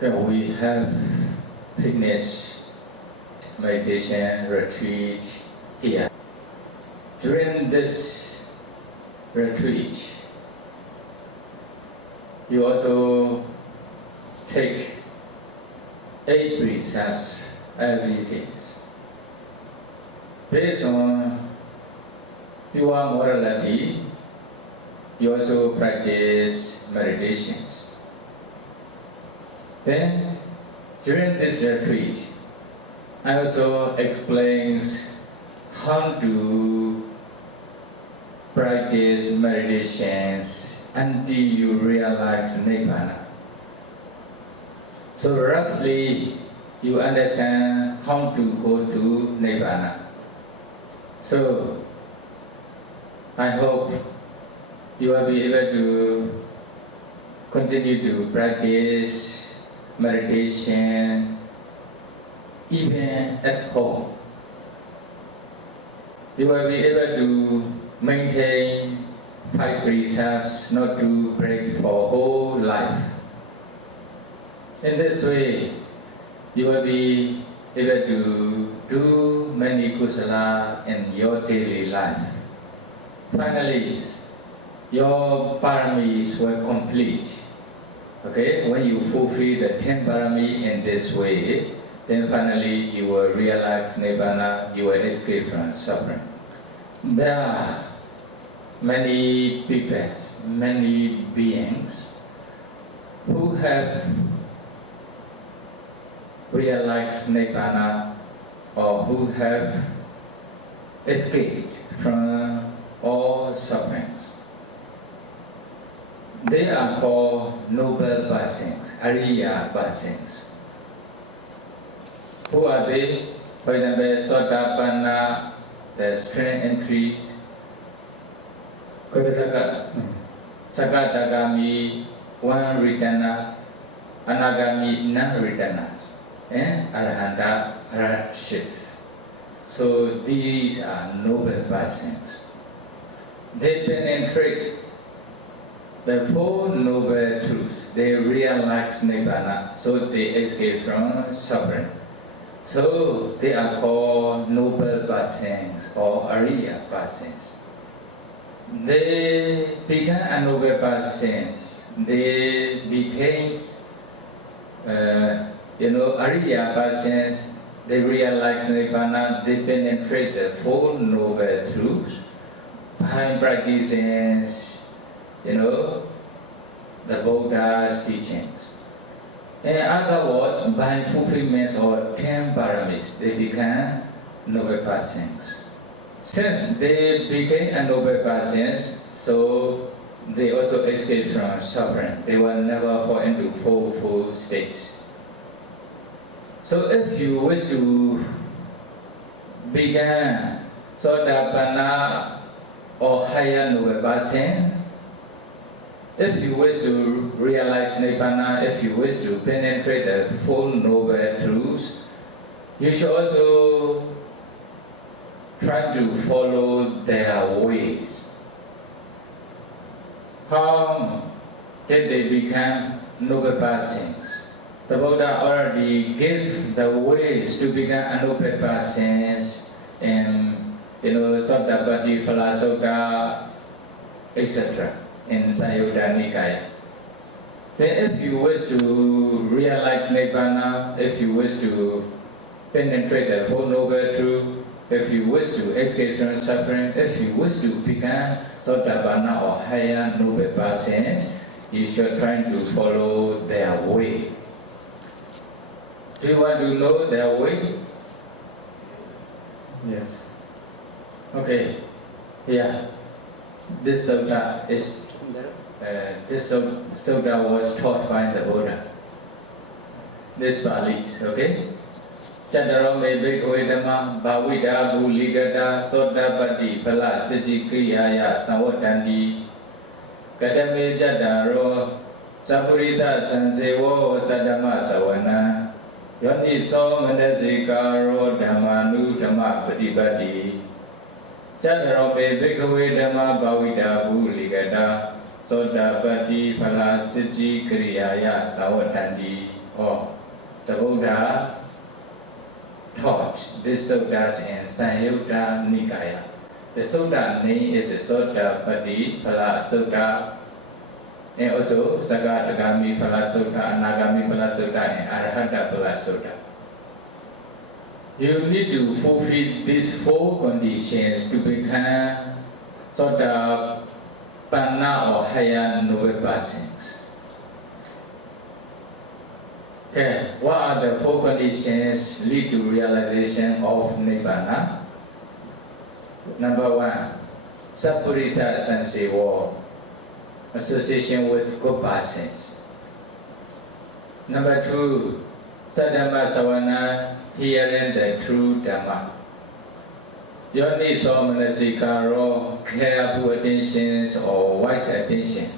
We have finished meditation retreat here. During this retreat, you also take 8 precepts every day. Based on pure morality, you also practice meditations. Then, during this retreat, I also explains how to practice meditations until you realize Nibbana. So roughly, you understand how to go to Nibbana. So, I hope you will be able to continue to practice meditation even at home. You will be able to maintain 5 precepts not to break for whole life. In this way, you will be able to do many kusala in your daily life. Finally, your paramis will complete. Okay, when you fulfill the 10 parami in this way, then finally you will realize Nibbana, you will escape from suffering. There are many people, many beings who have realized Nibbana or who have escaped from all sufferings. They are called noble persons, Ariya persons. Who are they? For example, Sotāpattiphala, the strength increase. Sakatagami, 1 returner, Anagami, non-returners, and Arahanta, Arahantship. So these are noble persons. They penetrate the 4 noble truths. They realize Nibbana, so they escape from suffering. So they are called noble persons or Ariya persons. They became noble persons. They became, Ariya persons. They realize Nibbana. They penetrate the 4 noble truths by practicing, the Buddha's teachings. In other words, by fulfillment of 10 paramis, they become noble persons. Since they became noble persons, so they also escape from suffering. They will never fall into 4 states. So if you wish to become Sotāpattiphala or higher noble person, if you wish to realize Nibbana, if you wish to penetrate the 4 noble truths, you should also try to follow their ways. How did they become noble persons? The Buddha already gave the ways to become noble persons in Sotāpattiphala Sutta, etc. in Sayutta Nikaya. Then if you wish to realize Nibbana, if you wish to penetrate the 4 noble truths, if you wish to escape from suffering, if you wish to become Sotāpanna or higher noble persons, you should try to follow their way. Do you want to know their way? Yes. Okay. Yeah. This sutta is this sutta was taught by the Buddha. This Pali, okay? Chandarame Bhikkhave Dhamma Bhavita Bhuligata Sotāpattiphala Sutta Samvatanti Kadame Jadaro Sapurisa Sansevo Sadama Sawana Yoni So Mandasikaro Dhammanu Dhamma Patipati Chandarame Bhikkhave Dhamma Bhavita Bhuligata Sotāpattiphala Sutta Samvatanti or the Buddha taught these suttas in Samyutta Nikaya. The sutta name is Sotāpattiphala Sutta, and also Samatha-Vipassanā Sutta, Ānāpānassati Sutta, and Arahantaphala Sutta. You need to fulfill these four conditions to become Sotāpattiphala or higher noble persons. Okay, what are the four conditions lead to realization of Nibbana? Number one, Sappurisa Sansewa, association with good persons. Number two, Sadhamma Savana, hearing the true Dhamma. Your needs of manasikaro, careful attentions or wise attention,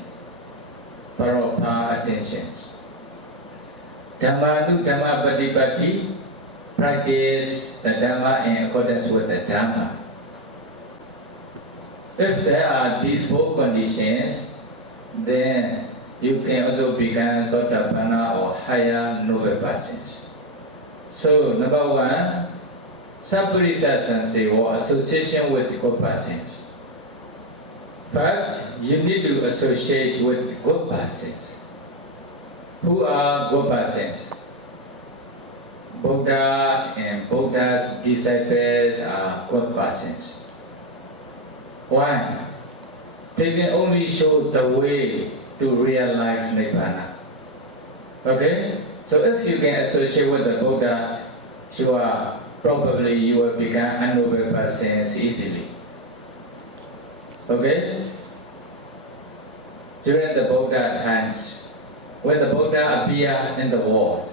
paropa attentions. Dhamma to Dhamma Patipatti, practice the Dhamma in accordance with the Dhamma. If there are these four conditions, then you can also become Sotāpanna or higher noble persons. So, number one, Sappurisa Sansewa, association with good persons. First, you need to associate with good persons. Who are good persons? Buddha and Buddha's disciples are good persons. Why? They can only show the way to realize Nibbana. Okay? So if you can associate with the Buddha, sure, probably you will become a noble person easily. Okay? During the Buddha times, when the Buddha appeared in the world,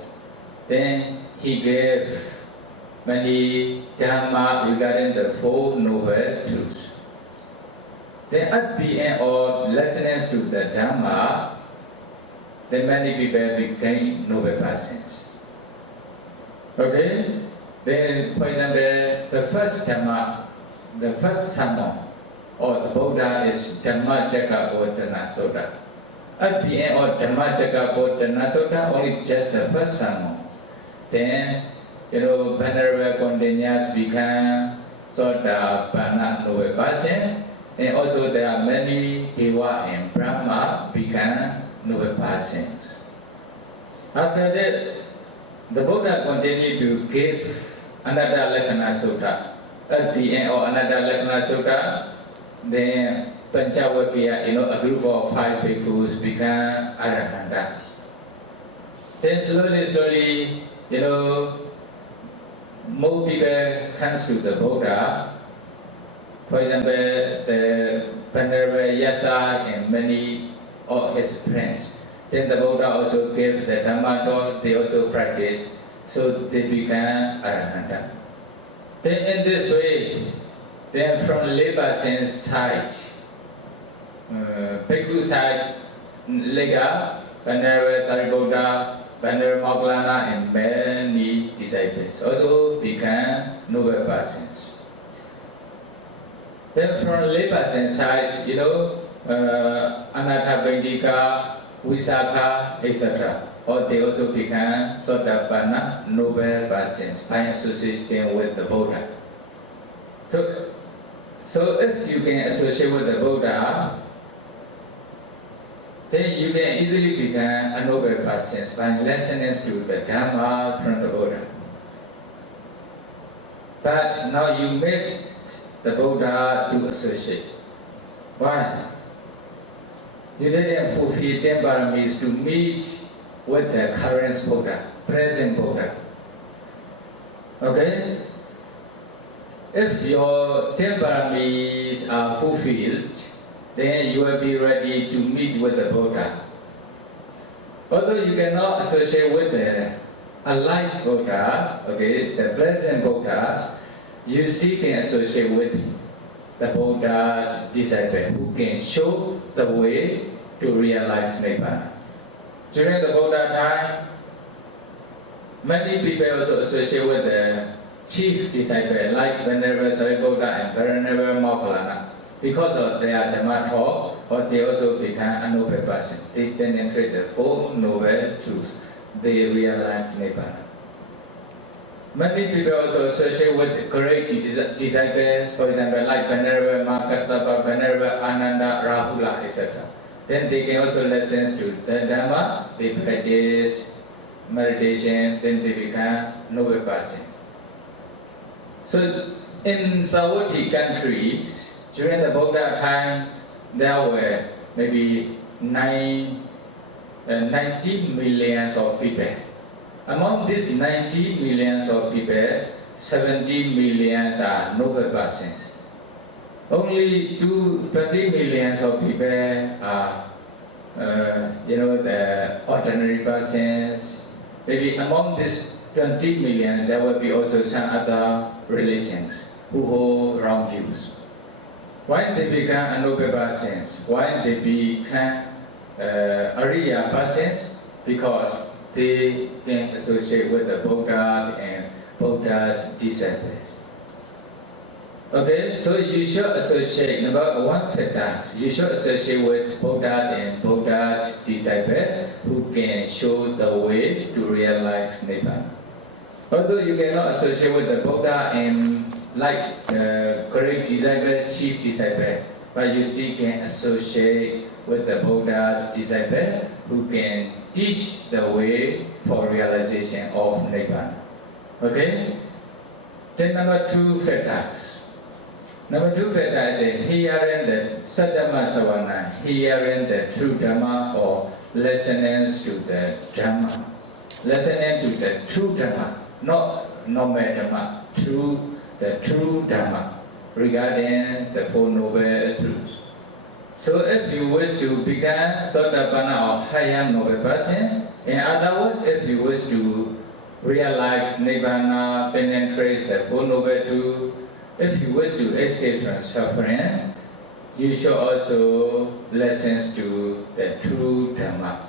then he gave many Dhamma regarding the Four Noble Truths. Then at the end of listening to the Dhamma, then many people became noble persons. Okay? Then, for example, the first Dhamma, the first sermon of the Buddha is Dhammacakkappavattana Sutta. At the end of Dhammacakkappavattana Sutta, only just the first sermon. Then, Venerable Kumarābhivaṃsa become Sotāpanna noble person. And also there are many Deva and Brahma become noble persons. After that, the Buddha continued to give Anatta-lakkhana Sutta. At the end of Anatta-lakkhana Sutta, then Pancavakya, a group of 5 bhikkhus become Arahants. Then slowly, more people comes to the Buddha. For example, the Venerable Yasa and many of his friends. Then the Buddha also gave the Dhamma talks, they also practice, so they become Arahanta. Then in this way, then from Lepasens side, Bhikkhu side, Lega, Venerable Sariputta, Venerable Moggallana, and many disciples also become noble persons. Then from Lepasens side, Anathapindika, Visakha, etc. Or they also become Sotāpanna noble persons by association with the Buddha. So if you can associate with the Buddha, then you can easily become a noble person by listening to the Dhamma from the Buddha. But now you miss the Buddha to associate. Why? You didn't fulfill 10 paramis to meet with the current Buddha, present Buddha. Okay? If your 10 paramis are fulfilled, then you will be ready to meet with the Buddha. Although you cannot associate with the alive Buddha, okay, the present Buddha, you still can associate with the Buddha's disciple who can show the way to realize Nibbana. During the Buddha time, many people also associate with the chief disciple like Venerable Sariputta and Venerable Moggallana. Because of their Dhamma talk, or they also become a noble person. They penetrate the Four Noble Truths. they realize Nibbana. Many people also associate with great disciples, for example, like Venerable Kumarābhivaṃsa, Venerable Ananda, Rahula, etc. Then they can also listen to the Dhamma, they practice meditation, then they become noble person. So in Savatthi countries, during the Buddha time, there were maybe 19 millions of people. Among these 19 millions of people, 17 millions are noble persons. Only 20 millions of people are, the ordinary persons. Maybe among these 20 million, there will be also some other religions who hold wrong views. Why they become noble persons? Why they become Ariya persons? Because they can associate with the Buddha and Buddha's disciples. Okay, so you should associate, number one factors, you should associate with Buddha and Buddha's disciples who can show the way to realize Nibbana. Although you cannot associate with the Buddha and like great disciple, chief disciple, but you still can associate with the Buddha's disciple who can teach the way for realization of Nibbana. Okay? Then number two factors. Number two factor is hearing the Saddhamma Savana, hearing the true Dhamma or listening to the Dhamma. Listening to the true Dhamma, not normal Dhamma, the true Dhamma regarding the Four Noble Truths. So if you wish to become Sotāpattiphala or higher noble person, in other words, if you wish to realize Nibbana, penetrate the Four Noble Truths, if you wish to escape from suffering, you should also listen to the true Dhamma.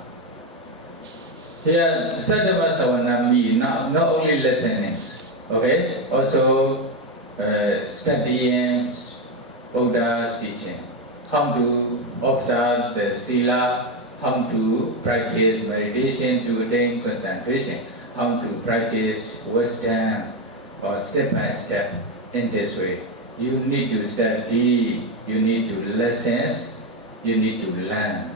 Here, Saddhamma Savana means not only listening, okay, also studying Buddha's teaching, how to observe the Sila, how to practice meditation to attain concentration, how to practice wisdom or step by step. In this way, you need to study, you need to listen, you need to learn.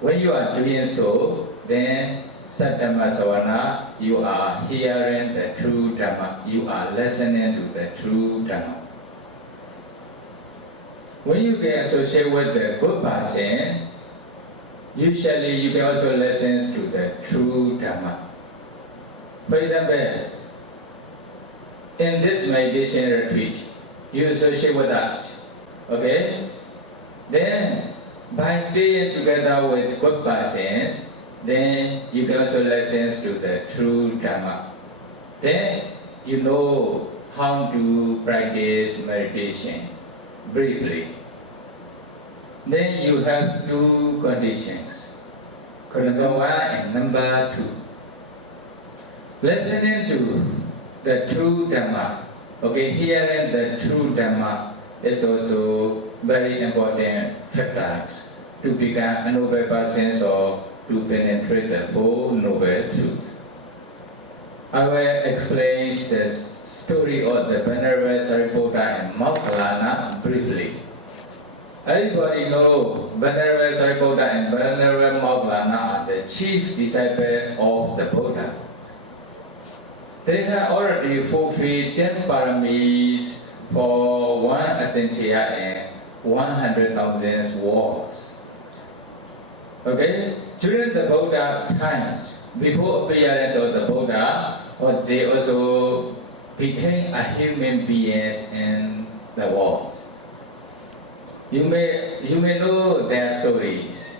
When you are doing so, then Saddhamma Savana, you are hearing the true Dhamma, you are listening to the true Dhamma. When you can associate with the good person, usually you can also listen to the true Dhamma. For example, in this meditation retreat, you associate with us, okay? Then, by staying together with good persons, then you can also listen to the true Dhamma. Then, you know how to practice meditation briefly. Then you have two conditions, number one and number two. Listening to the true Dhamma, okay, hearing the true Dhamma is also very important factors to become a noble person or to penetrate the Four Noble Truths. I will explain the story of the Venerable Sariputta and Moggallana briefly. Everybody knows Venerable Sariputta and Venerable Moggallana are the chief disciples of the Buddha. They have already fulfilled 10 paramis for one essential and 100,000 words. Okay? During the Buddha times, before appearance of the Buddha, they also became a human beings in the world. You may know their stories.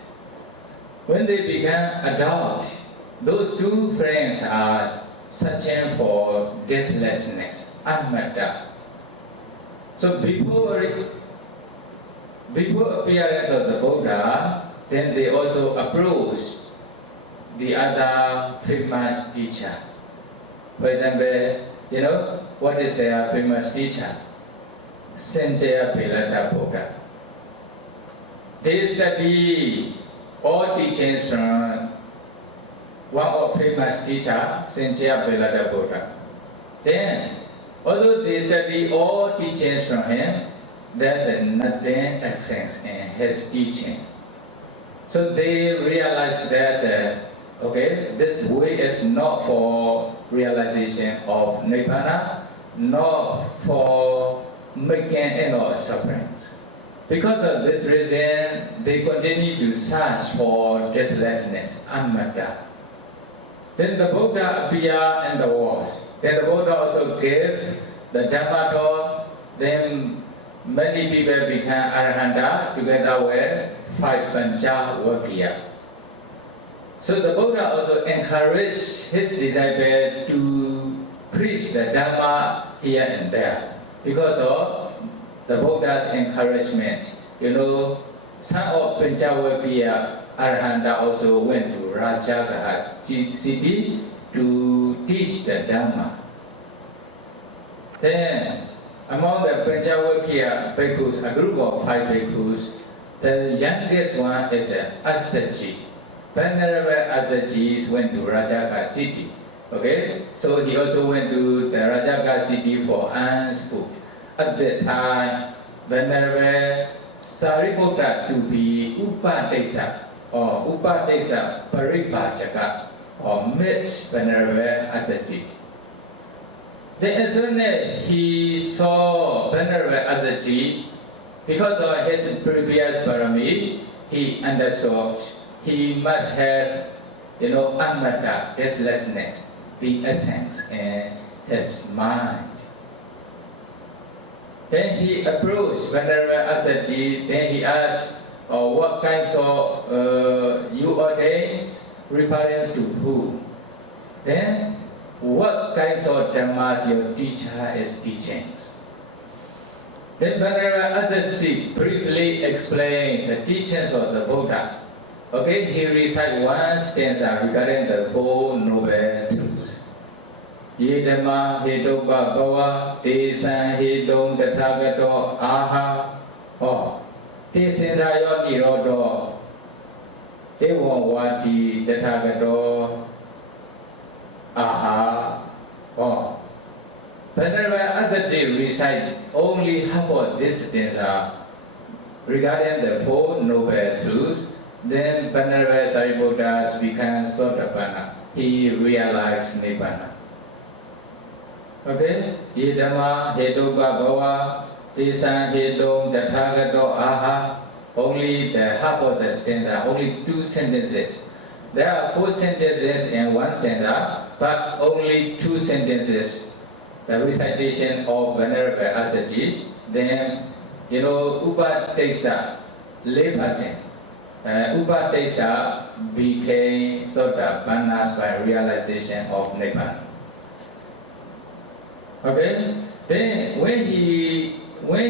When they become adults, those two friends are searching for deathlessness, anatta. So before appearance of the Buddha, then they also approached the other famous teacher. For example, what is their famous teacher? Samatha-Vipassanā Buddha. They study all teachings from one of famous teacher, Samatha-Vipassanā Buddha. Then, although they study all teachings from him, there's nothing excellent in his teaching. So they realize that, this way is not for realization of Nibbana, not for making any sufferings. Because of this reason, they continue to search for deathlessness, anatta. Then the Buddha appeared in the world. Then the Buddha also gave the Dhamma talk. Then many people became Arahanta together with 5 Pañcavakkiya. So the Buddha also encouraged his disciples to preach the Dhamma here and there. Because of the Buddha's encouragement, some of Pañcavakkiya Arahanta also went to Rajagaha city to teach the Dhamma. Then, among the Pañcavakkiya bhikkhus, a group of 5 bhikkhus, the youngest one is Assaji. Venerable Assaji went to Rajagaha city. So he also went to the Rajagaha city for alms food. At that time, Venerable Sariputta to be Upadesa or Upadesa Paripajaka or met Venerable Assaji. Then as soon as he saw Venerable Assaji, because of his previous parami, he understood he must have, anatta, deathlessness, the essence in his mind. Then he approached Venerable Assaji, then he asked, what kinds of you ordained, reference to who? Then, what kinds of dhammas your teacher is teaching? Then Venerable Assaji briefly explained the teachings of the Buddha. He recited one stanza regarding the Four Noble Truths. Ye Dhamma he Dubba Bhava, Te San he Dom Tathagato Aha. Te Sinsayo Nirodo, Ewa Vati Tathagato Aha. Venerable Assaji recited only half of this stanza regarding the Four Noble Truths. Then Venerable Sariputta became Sotāpattiphala. He realized Nibbana. Ye Dhamma he Dubba Bhava, Te San he Dom Tathagato Aha. Only the half of the stanza, only 2 sentences. There are 4 sentences in one stanza, but only 2 sentences. The recitation of Venerable Assaji, then, Upadesa, layperson. Upadesa became Sotāpattiphala by realization of Nibbana. Then when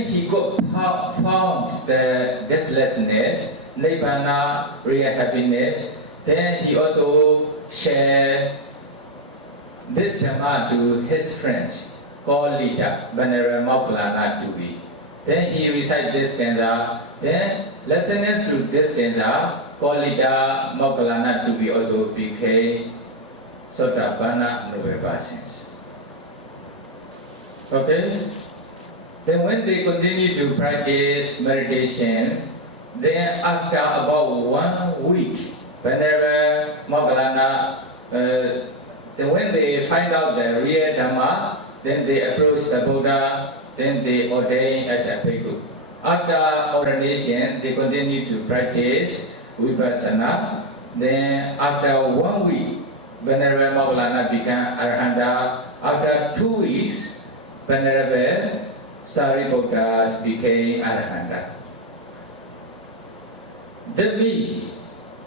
he found the deathlessness, Nibbana, real happiness, then he also shared this Dhamma to his friend called Lita, Venerable Moggallana. Then he recited this stanza. Then listeners to this stanza, called Lita, Moggallana also became Sotāpattiphala noble persons. Then when they continue to practice meditation, then after about 1 week, Venerable Moggallana, then when they find out the real Dhamma, then they approach the Buddha, then they ordain as a bhikkhu. After ordination, they continue to practice Vipassana. Then after 1 week, Venerable Moggallana became Arahanta. After 2 weeks, Venerable Sariputta became Arahanta. That means,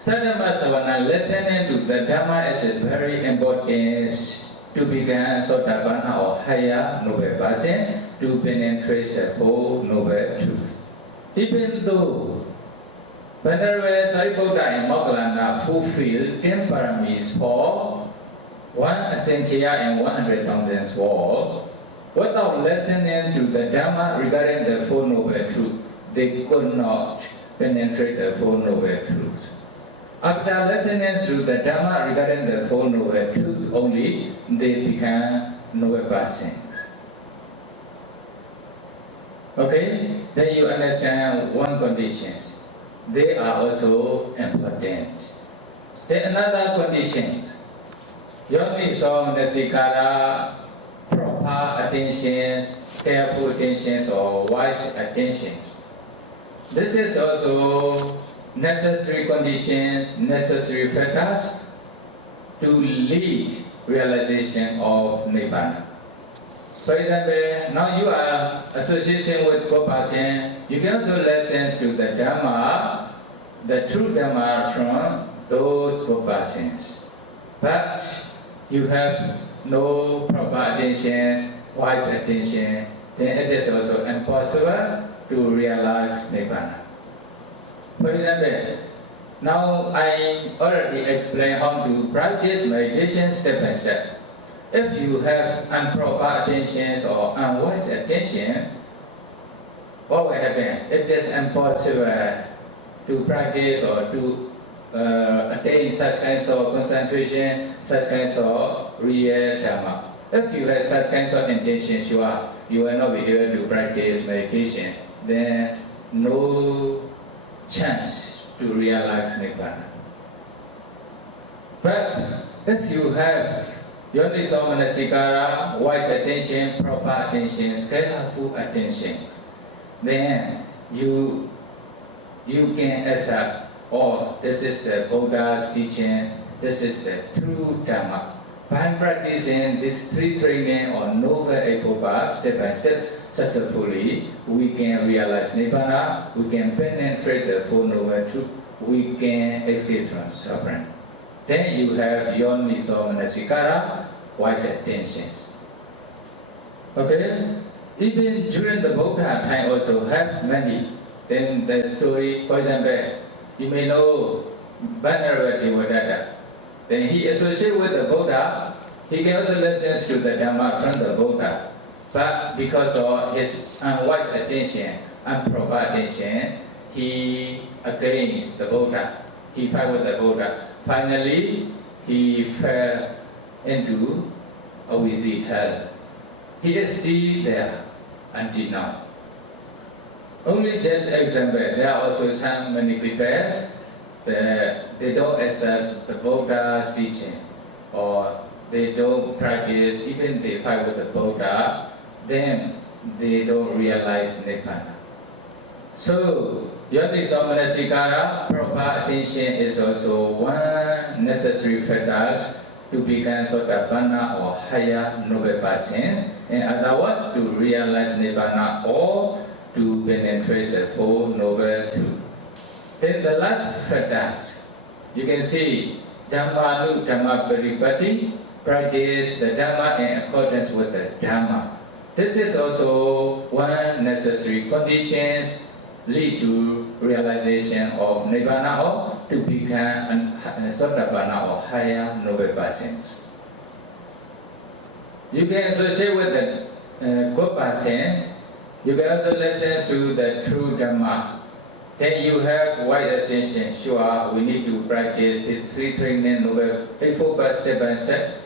Sadhamma listening to the Dhamma is very important to become Sotāpattiphala or higher noble person to penetrate the Four Noble Truths. Even though Venerable Sariputta and Moggallana fulfill 10 paramis for 1 essential and 100,000 sword, without listening to the Dhamma regarding the Four Noble Truths, they could not penetrate the Four Noble Truths. After listening to the Dhamma regarding the Four Noble Truths only, they become noble persons. Okay? Then you understand one condition. They are also important. Then another condition. Yoniso manasikara, proper attention, careful attention or wise attention. This is also necessary conditions, necessary factors to lead realization of Nibbana. For example, now you are association with good person, you can also listen to the Dhamma, the true Dhamma from those good persons. But you have no proper attention, wise attention, then it is also impossible to realize Nibbana. For example, now I already explained how to practice meditation step by step. If you have improper attention or unwise attention, what will happen? It is impossible to practice or to attain such kinds of concentration, such kinds of real Dhamma. If you have such kinds of intentions, you will not be able to practice meditation. Then no chance to realize Nibbana. But if you have Yoniso manasikara, wise attention, proper attention, skillful attention, then you can accept, oh, this is the Buddha's teaching, this is the true Dhamma. By practicing these three training or noble eightfold paths step by step successfully, we can realize Nibbana, we can penetrate the Four Noble Truths, we can escape from suffering. Then you have Yoniso manasikara, wise attention. Okay? Even during the Buddha time also have many. Then the story, for example, you may know Venerable Kumarābhivaṃsa. Then he associated with the Buddha, he can also listen to the Dhamma from the Buddha. But because of his unwise attention, improper attention, he against the Buddha. He fight with the Buddha. Finally, he fell into a visit hell. He is still there until now. Only just example, there are also some many people they don't access the Buddha's teaching, or they don't practice, even they fight with the Buddha, then they don't realize Nibbana. So, Yoniso manasikara, proper attention is also one necessary factor to become Sotāpattiphala or higher noble persons, and otherwise to realize Nibbana or to penetrate the Four Noble Truths. Then the last factors, you can see Dhammanu Dhamma Paripatti, practice the Dhamma in accordance with the Dhamma. This is also one necessary condition lead to realization of Nibbana or to become a Sotāpattiphala or higher noble persons. You can associate with the good persons. You can also listen to the true Dhamma. Then you have wide attention. Sure, we need to practice these three training noble eightfold paths step by step,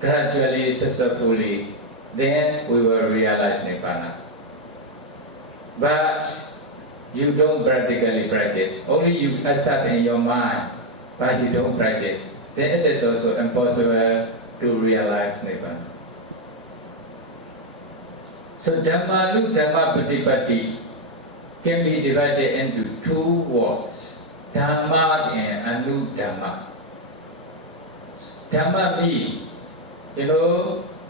gradually, successfully. Then we will realize Nibbana. But you don't practically practice. Only you accept in your mind, but you don't practice. Then it is also impossible to realize Nibbana. So Dhammanu Dhamma Paripatti can be divided into two words, Dhamma and Anudhamma. Dhamma means,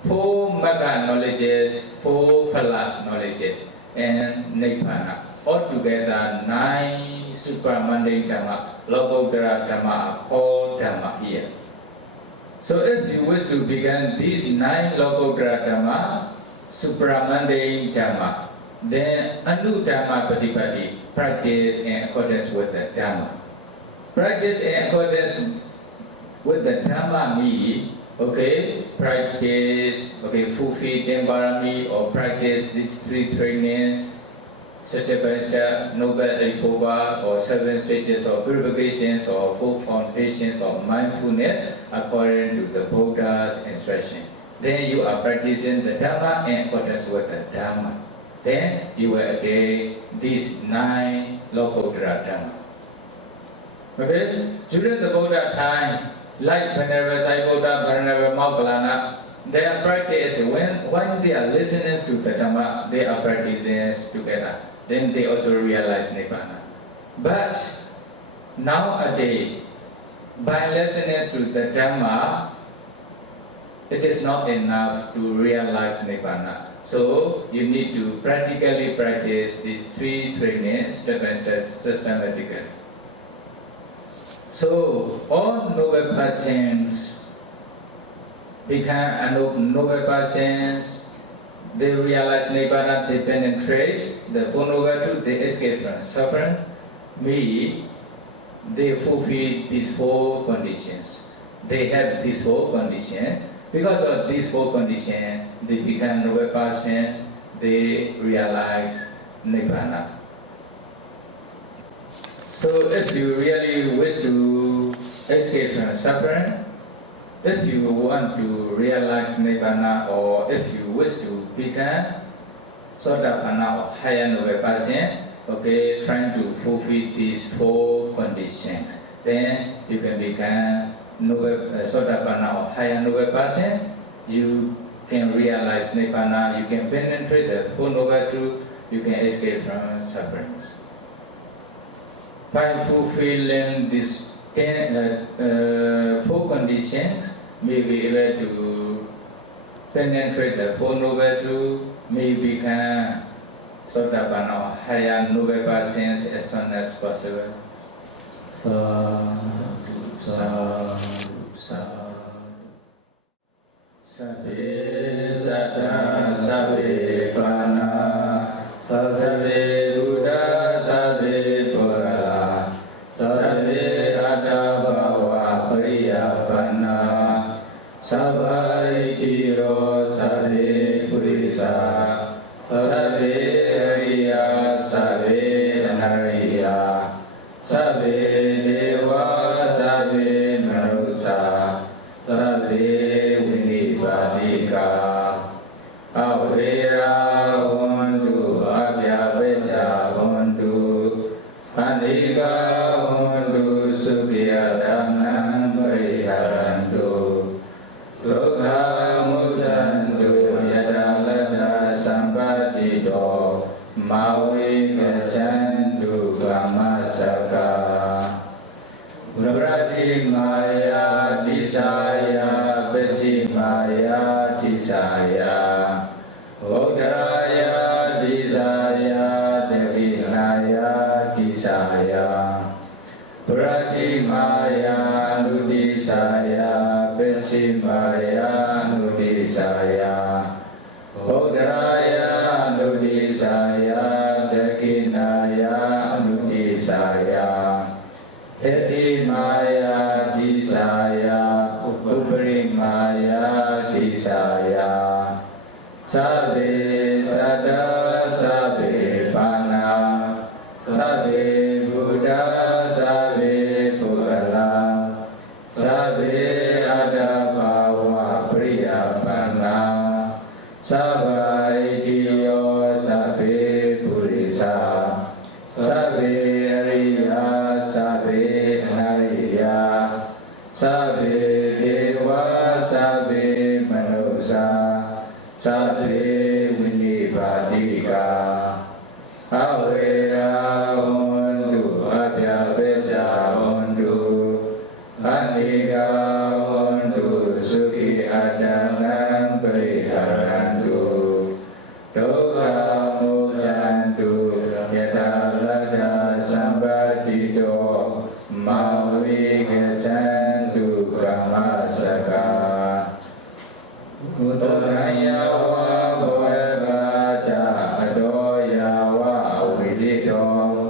four Magga knowledges, four Phalas knowledges, and Nibbana. Altogether 9 supramundane Dhamma, Lokottara Dhamma are called Dhamma here. So if you wish to begin these 9 Lokottara Dhamma, supramundane Dhamma, then Anudhamma Paripatti, practice in accordance with the Dhamma. Practice in accordance with the Dhamma means, practice, fulfill Dhammarami or practice these three training step-by-step Noble Eightfold or 7 stages of purifications or 4 foundations of mindfulness according to the Buddha's instruction. Then you are practicing the Dhamma in accordance with the Dhamma. Then you will attain these 9 Lokuttara Dhamma. Okay? During the Buddha time, like Venerable Buddha, Venerable Moggallana, their practice, when they are listening to the Dhamma, they are practicing together. Then they also realize Nibbana. But nowadays, by listening to the Dhamma, it is not enough to realize Nibbana. So you need to practically practice these 3 trainings step by step systematically. So all noble persons become noble persons, they realize Nibbana, they penetrate the Four Noble Truths, they escape from suffering. They fulfill these 4 conditions. They have these 4 conditions. Because of these 4 conditions, they become noble person, they realize Nibbana. So if you really wish to escape from suffering, if you want to realize Nibbana, or if you wish to become Sotāpattiphala or higher noble person, okay, trying to fulfill these 4 conditions, then you can become Sotāpattiphala or higher noble person. You can realize Nibbana, you can penetrate the Four Noble Truths, you can escape from sufferings. By fulfilling these 4 conditions, may be able to penetrate the Four Noble Truths, may become Sotāpattiphala or higher noble persons as soon as possible. Satte satta sabbe pana sabbe Buddha sabbe Buddha sabbe atta bhava pariyappanna sabbe ikiro sabbe purisa sabbe ariya sabbe anariya sabbe deva sabbe manusa sabbe Avera hontu abhyavecha hontu Andika hontu sukhiya dhamman pariharantu Dukha muchantu yadalata sampatito Maui gachantu kamasaka Prakrati maya disaya Pachimaya disaya Udaraya disaya Dakinaya disaya Pratimaya nudisaya Pachimaya nudisaya Udaraya nudisaya Dakinaya nudisaya Heti maya disaya Upari maya disaya Sabbe sada sabbe pana Sabbe Buddha sabbe Buddha Sabbe atta bhava pariyappanna Sabbe ikiro sabbe purisa Sabbe ariya sabbe anariya Sabbe deva sabbe manusa Sabbe vinivadika Avera hontu abhyavecha hontu Andika hontu sukhi adanam pariharantu Dukha muchantu yadalata sampatito Maui gachantu kamasaka Uttaraya wa bhava cha adoya wa vidito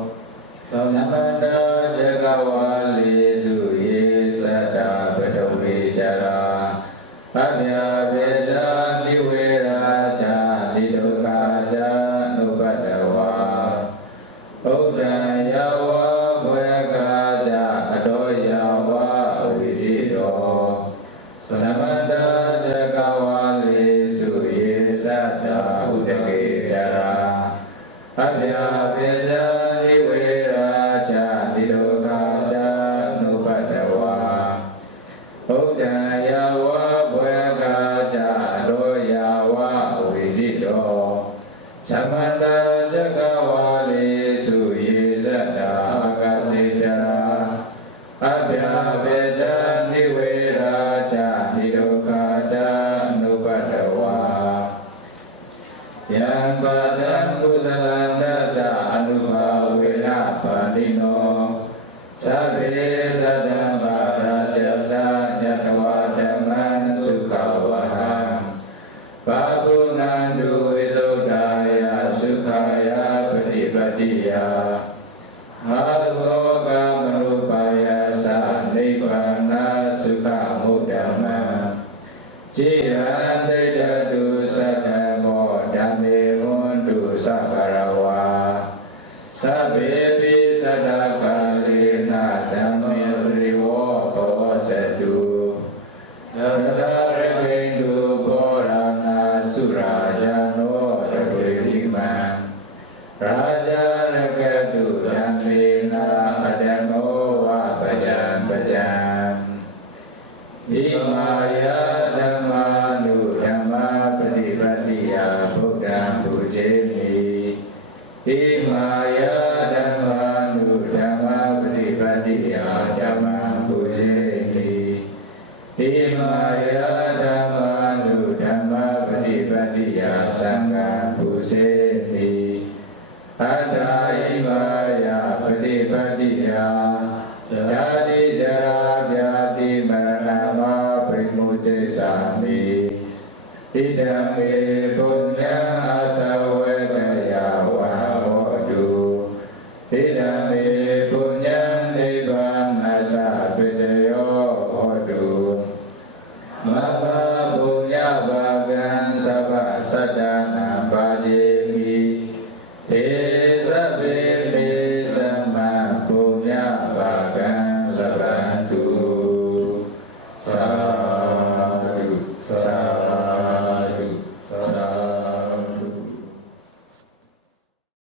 Abhya Vyasani Viracha Nilokaja Nupadawa Udaya Wa Bhagaja Doya Wa Uvijido Samatha Jagavali Suyizada Agasijara Abhya Vyasani Viracha Nilokaja Nupadawa Yang Padang Kusalandasa Anubhavila Padino Sabe Sadamba Rajasa Yatavadaman Sukhavaham Babunandu Isodaya Sukhaya Patipatiya Hasoka Manupaya Sa Nibbana Sukha Mudama Jirante Jatu Sadamo Dhammi Untu Sakarawa Sabepi Sadakalina Dhammi Rivo Bhavasatu Nadarekendu Borana Surajano Ravirima Raja Rakadu Dhammina Adano Vapajan Pajan Himaya Dhammanu Dhamma Pratipatiya Buddham Pujeni Himaya Dhammanu Dhamma Pratipatiya Dhammam Pujeni Himaya Dhammanu Dhamma Pratipatiya Sangham Pujeni Ada Himaya Pratipatiya Jadi Jara Vyati Maranama Primuce Sami Idame